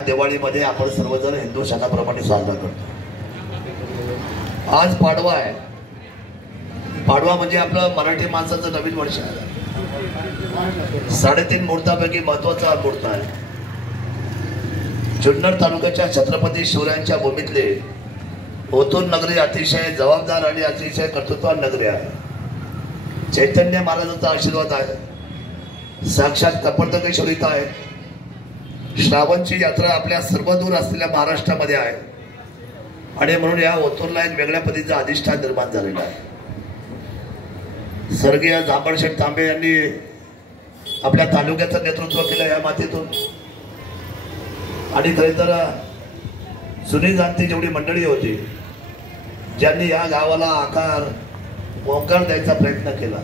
दिवाळीमध्ये आपण सर्वजण हिंदू सणाप्रमाणे साजरा करतो। आज पाडवा आहे। पाडवा म्हणजे आपलं मराठी माणसाचं नवीन वर्ष आहे। 3.5 मुहूर्तापैकी महत्त्वाचा मुहूर्त आहे। जुन्नर तालुक्याच्या छत्रपती शिवरायांच्या भूमीतले ओतूर नगरी अतिशय जबाबदार आणि अतिशय कर्तृत्ववान नगरी आहे। चैतन्य महाराजांचा आशीर्वाद आहे। साक्षात कपर्तकेश्वर इथं आहे। श्रावणची यात्रा आपल्या सर्वदूर असलेल्या महाराष्ट्रामध्ये आहे आणि म्हणून या ओतूरला एक वेगळ्या पद्धतीचं अधिष्ठान निर्माण झालेलं आहे। स्वर्गीय जांभळशेठ तांबे यांनी आपल्या तालुक्याचं नेतृत्व केलं या मातीतून आणि खरं तर जुनी जाणती जेवढी मंडळी होती ज्यांनी या गावाला आकार ओंकार द्यायचा प्रयत्न केला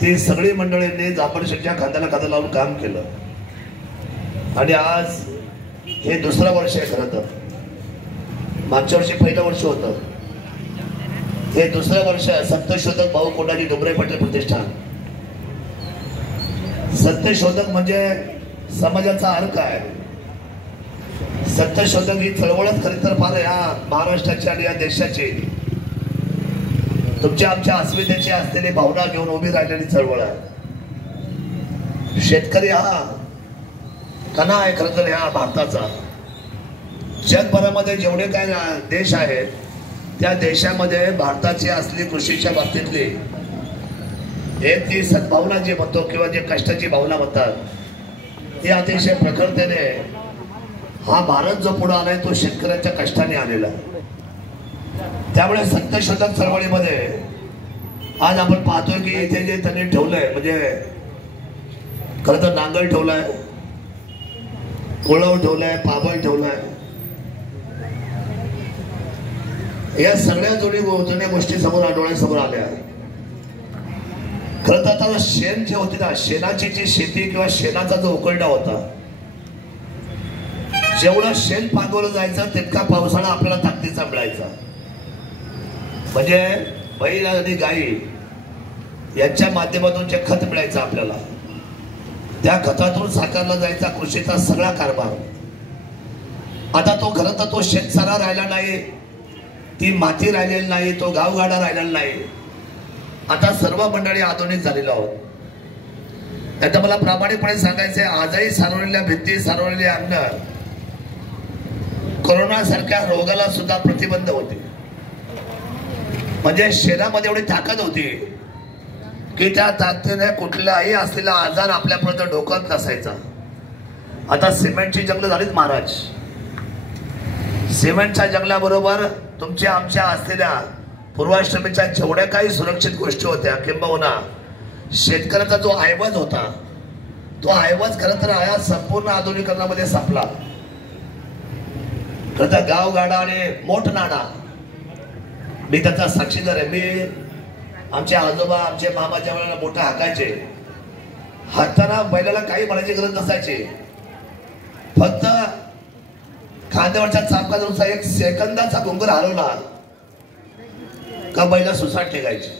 ती सगळी मंडळींनी जांभळशेठच्या खांद्याला खांदा लावून काम केलं आणि आज हे दुसरं वर्ष आहे। खरं तर मागच्या वर्षी पहिलं वर्ष होतं, हे दुसरं वर्ष आहे। सत्यशोधक भाऊ कोंडाजी डोंबरे पाटील प्रतिष्ठान। सत्यशोधक म्हणजे समाजाचा अर्थ आहे। सत्यशोधक ही चळवळच खरी तर फार या महाराष्ट्राची आणि या देशाची तुमच्या आमच्या अस्मितेची असलेली भावना घेऊन उभी राहिलेली चळवळ आहे। शेतकरी हा कणा आहे खरं तर ह्या भारताचा। जगभरामध्ये जेवढे काय देश आहेत त्या देशामध्ये भारताची असली कृषीच्या बाबतीतली एक ती सद्भावना जी म्हणतो किंवा जे कष्टाची भावना म्हणतात ती अतिशय प्रखरतेने हा भारत जो पुढे आलाय तो शेतकऱ्यांच्या कष्टाने आलेला। त्यामुळे सत्यशोधक चळवळीमध्ये आज आपण पाहतोय की इथे जे त्यांनी ठेवलंय म्हणजे खरं तर नांगर ठेवलाय, कोळव ठेवलाय, पाबळ ठेवलाय, या सगळ्या जुन्या गोष्टी समोर डोळ्यासमोर आल्या। खरं तर आता शेण जे होती ना, शेणाची जी शेती किंवा शेणाचा जो उकरडा होता, जेवढं शेण पांगवलं जायचं तितका पावसाळा आपल्याला ताकदीचा मिळायचा। म्हणजे बैल आणि गाई यांच्या माध्यमातून जे खत मिळायचं आपल्याला, त्या खतातून साकारला जायचा कृषीचा सगळा कारभार। आता तो खरं तर तो शेतसारा राहिला नाही, ती माती राहिलेली नाही, तो गावगाडा राहिलेला नाही। आता सर्व मंडळी आधुनिक झालेलो आहोत। आता मला प्रामाणिकपणे सांगायचंय, आजही सारवलेल्या भिंती, सारवलेले अंगण कोरोना सारख्या रोगाला सुद्धा प्रतिबंध होते। म्हणजे शेणामध्ये एवढी ताकद होती की त्या ताकदीने कुठलाही असलेला आजार आपल्यापर्यंत डोकत नसायचा। आता सिमेंटची जंगल झालीच महाराज। सिमेंटच्या जंगलाबरोबर तुमच्या आमच्या असलेल्या पूर्वाश्रमीच्या जेवढ्या काही सुरक्षित गोष्टी होत्या किंबहुना शेतकऱ्याचा जो ऐवज होता तो ऐवज खरं तर या संपूर्ण आधुनिकरणामध्ये संपला। खरं तर गावगाडा आणि मोठनाडा मी त्याचा साक्षीदार आहे। मी आमचे आजोबा आमचे मामा ज्या वेळेला मोठा हाकायचे, हाताना बैलाला काही म्हणायची गरज नसायची, फक्त खांद्यावरच्या चापकाचा एक सेकंदाचा घुंगर हलवला का बैला सुसाट निघायची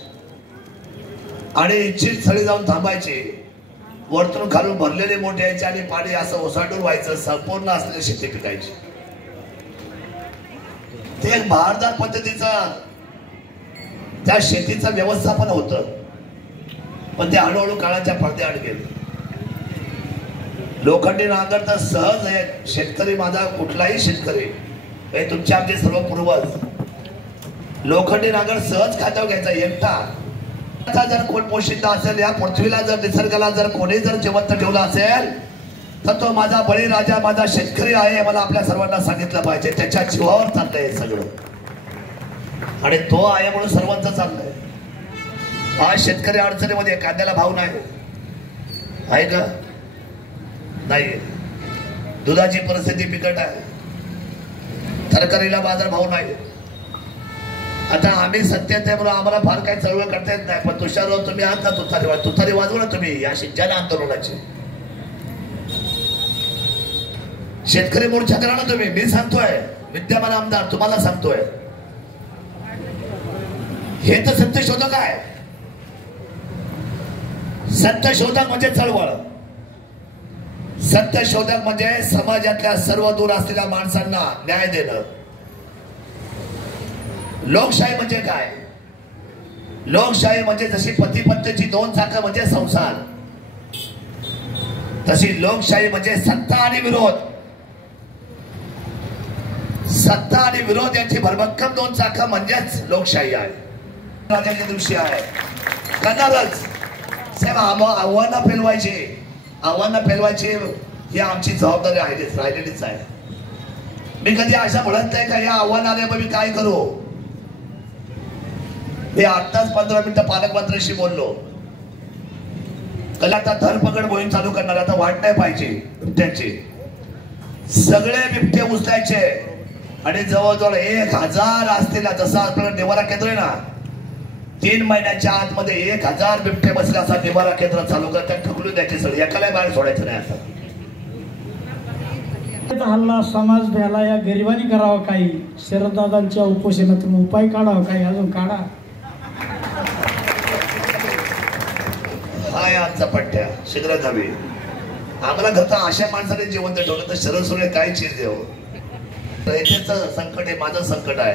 आणि इच्छित स्थळी जाऊन थांबायची। वरतून खालून भरलेले मोठे यायचे आणि पाणी असं ओसाडून व्हायचं, संपूर्ण असलेली शेती पिकायची। ते एक भारदार पद्धतीचा त्या शेतीचं व्यवस्थापन होतं, पण ते हळूहळू काळाच्या पडद्याआड गेले। लोखंडी नांगर तर सहज आहे। शेतकरी माझा कुठलाही शेतकरी हे तुमचे आमचे सर्व पूर्वज लोखंडी नांगर सहज खात्यावर घ्यायचा एकटा। जर कोण पोशिंदा असेल या पृथ्वीला, जर निसर्गाला जर कोणी जर जिवंत ठेवला असेल तर तो माझा बळीराजा, माझा शेतकरी आहे हे मला आपल्या सर्वांना सांगितलं पाहिजे। त्याच्या जीवावर चाललंय हे सगळं आणि तो आहे म्हणून सर्वांचं चाललंय। आज शेतकरी अडचणीमध्ये, कांद्याला भाव नाही आहे का? नाही। दुधाची परिस्थिती बिकट आहे, तरकारीला बाजार भाव नाही। आता आम्ही सत्तेत आहे म्हणून आम्हाला फार काही चळवळ करता येत नाही, पण तुषारराव तुम्ही आहात ना, तुतारी वाजवू ना तुम्ही या जन आंदोलनाची। शेतकरी मोर्चा करा ना तुम्ही। मी सांगतोय, विद्यमान आमदार तुम्हाला सांगतोय, हे तर सत्यशोधक आहे। सत्यशोधक म्हणजे चळवळ। सत्यशोधक म्हणजे समाजातल्या सर्व दूर असलेल्या माणसांना न्याय देणं. लोकशाही म्हणजे काय? लोकशाही म्हणजे जशी पती पत्नीची दोन चाकं म्हणजे संसार, तशी लोकशाही म्हणजे सत्ता आणि विरोध. सत्ता आणि विरोध यांची भरभक्कम दोन चाकं म्हणजेच लोकशाही आहे. राजाच्या दिवशी आहे करणारच साहेब. आव्हानं पेलवायची ही आमची जबाबदारी राहिलेलीच आहे. मी कधी अशा म्हणत नाही का या आव्हानाने मी काय करू. मी आत्ताच 15 मिनिटं पालकमंत्र्यांशी बोललो. कल आता धरपकड मोहीम चालू करणार. आता वाट नाही पाहिजे बिबट्यांची. सगळे बिबटे उचलायचे आणि जवळजवळ 1000 असलेला, जसं आपल्याला निवारा केंद्र आहे ना, 3 महिन्याच्या आतमध्ये 1000 बिबटे बसले असा निवारा केंद्र चालू करतात. ठकलून द्यायचे सगळे, एकाला बाहेर सोडायचं नाही. आता हल्ला समाज भ्याला या गरिबांनी करावं काही. शरददादांच्या उपोषणातून उपाय काढावा काही, अजून काढा. हाय आमचा पट्ट्या शीघ्र घावी. आम्हाला घरता अशा माणसाने जिवंत ठेवलं तर शरद सोडले काय चीज देव. संकट हे माझं संकट आहे,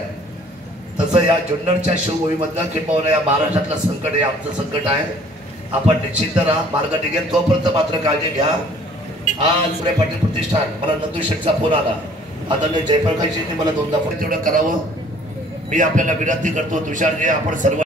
तसं या जुन्नरच्या शिवभूमीमधलं किंवा या महाराष्ट्रातलं संकट हे आमचं संकट आहे. आपण निश्चित राहा, मार्ग निघेल. तोपर्यंत मात्र काळजी घ्या. आज पाटील प्रतिष्ठान, मला नंदू शेठचा फोन आला. आता जयप्रकाशजींनी मला 2दा फोन तेवढं करावं. मी आपल्याला विनंती करतो तुषारजी, आपण सर्व